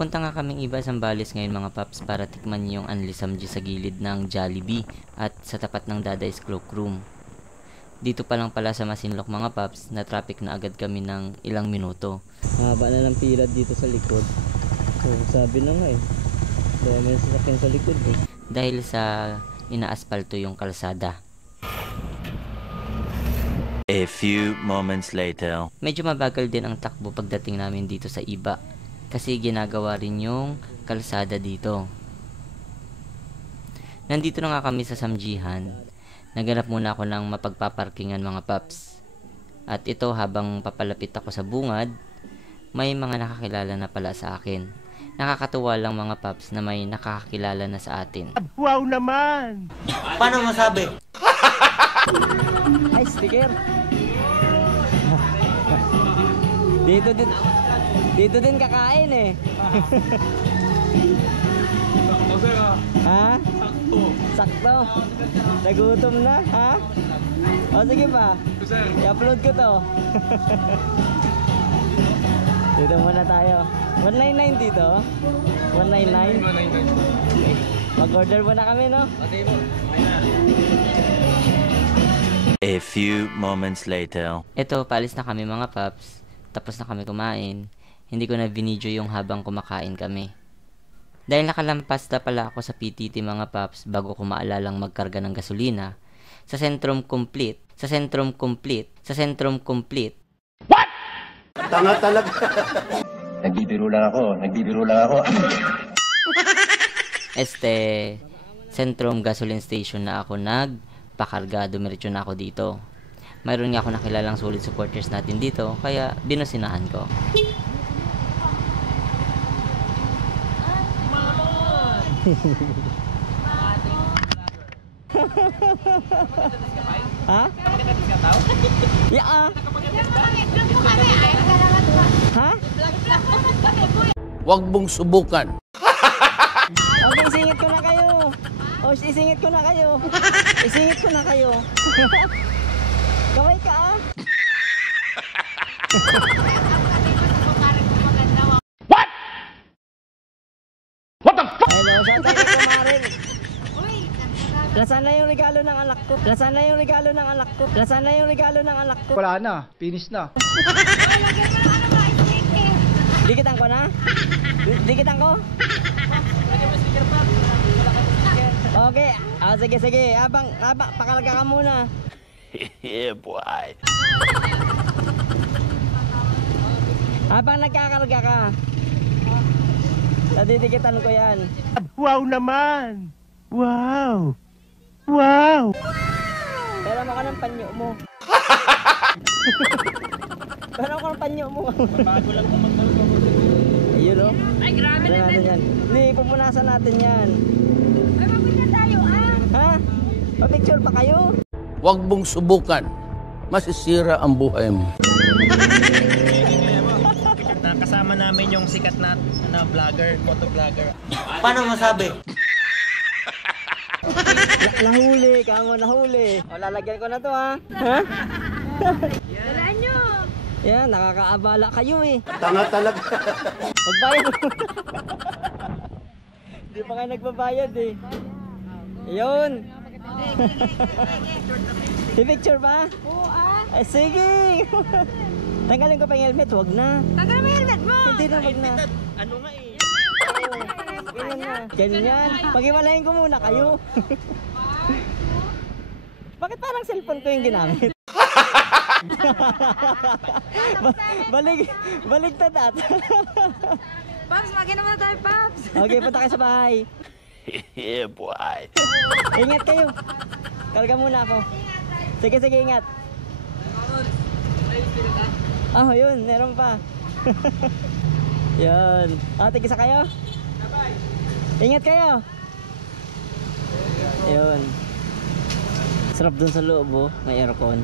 Punta nga kaming iba Zambales ngayon mga paps para tikman yung Unli Samji sa gilid ng Jollibee at sa tapat ng Daday's Cloakroom. Dito pa lang pala sa Masinloc mga paps, na traffic na agad kami ng ilang minuto. Mahaba na ng pila dito sa likod. So sabi na nga eh, dami na sasakyan sa likod eh. Dahil sa inaaspalto yung kalsada. A few moments later. Medyo mabagal din ang takbo pagdating namin dito sa iba. Kasi ginagawa rin yung kalsada dito. Nandito na nga kami sa Samjihan. Naghanap muna ako ng mapagpaparkingan mga paps. At ito habang papalapit ako sa bungad, may mga nakakilala na pala sa akin. Nakakatuwa lang mga paps na may nakakakilala na sa atin. Wow naman! Paano masabi? Ay, sticker! Dito din kakain eh. Ha? Sakto. Nagutom na, ha? O sige pa. I-upload ko to. Dito muna tayo. 199 dito. 199. Okay. Mag-order muna kami, no? A few moments later. Ito, paalis na kami mga paps. Tapos na kami kumain. Hindi ko na binidyo yung habang kumakain kami. Dahil nakalampas na pala ako sa PTT mga paps bago ko maalalang magkarga ng gasolina. Sa Centrum Complete. What? Tanga talaga. Nagbibiro lang ako. Centrum Gasoline Station na ako nagpakarga. Dumiretso na ako dito. Mayroon nga ako nakilalang solid supporters natin dito, kaya binusinahan ko. Ha? Yeah. Ha? Huwag mong subukan. Okay, isingit ko na kayo. Isingit ko na kayo. Kaway ka ah. What? What the fuck? Hello, shout out kay Kumarin. Nasaan na yung regalo ng anak ko? Wala na, finish na. Dikitan ko na? Dikitan ko? Okay, sige. Abang, pakarga ka muna. Yeah, boy. Habang nagkakarga ka, nadidikitan ko yan. Wow naman! Wow! Pero mo ka ng panyo mo. Bago lang naman talaga. Ayun o. Ay, grabe naman. Hindi, pupunasan natin yan. Ay, mapunta tayo Ha? Pa-picture pa kayo? Huwag mong subukan. Masisira ang buhay mo. Kasama namin yung sikat na vlogger, motovlogger. Paano masabi? Nahuli, kamo nahuli. O, lalagyan ko na to ha. Ha? Dalaan nyo! Yan, nakakaabala kayo eh. Tanga talaga. Magbayad. Hindi pa kayo nagbabayad eh. Ayun. Picture ba? Oo Ay, sige. Tanggalin ko pa yung helmet, wag na. Tagal mo yung helmet mo! Hindi na, wag na. Ano nga eh? Ganyan na. Ganyan. Pag-iwalayin ko muna kayo. Bakit parang cellphone ko yung ginamit? Baligtad at. Paps, magina muna tayo, Paps! Okay, punta kayo sa bahay. Yeah, boy. Ingat kayo. Karga muna ako. Sige, ingat. Yun, meron pa. Yun. Tigisa kayo? Ingat kayo. Yun. Sarap dun sa loob oh. May aircon.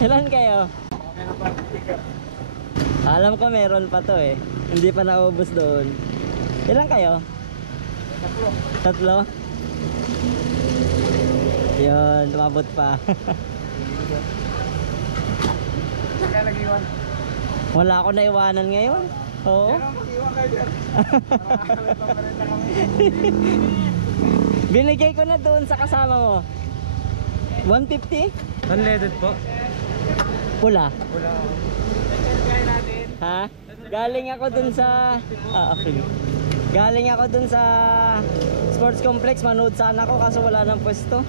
Ilan kayo? Alam ko meron pa to eh. Hindi pa naubos doon. Ilan kayo? Tatlo? Yun, tumabot pa. iwan. Wala ako na iwanan ngayon. Oo. Pero mag-iwan kayo, sir. Para pamparenta kami. Binigay ko na doon sa kasama mo. 150? Unleaded po. Pula. Wala. Kaya natin. Ha? Galing ako dun sa... okay. Galing ako dun sa sports complex. Manood sana ako kaso wala nang pwesto.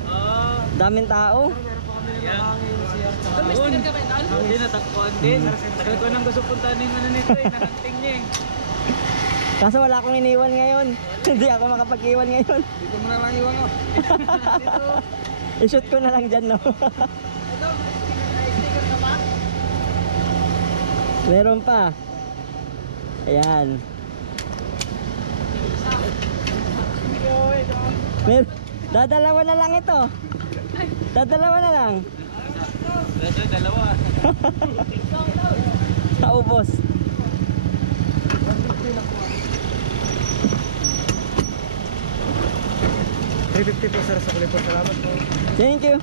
Daming tao. Doon. Hindi natakpuan din. Tagal ko nang gusto puntahan yung ano nito eh. Nakanting niya eh. Kaso wala akong iniwan ngayon. Hindi ako makapag-iwan ngayon. Dito mo na lang iwan ko. I-shoot ko na lang dyan, no? Sticker ka ba? Meron pa. Ayan. Dadalawa na lang ito. Dadalawa na lang. Dalawa. Naubos. $350 po sir sa kulit po. Salamat po. Thank you.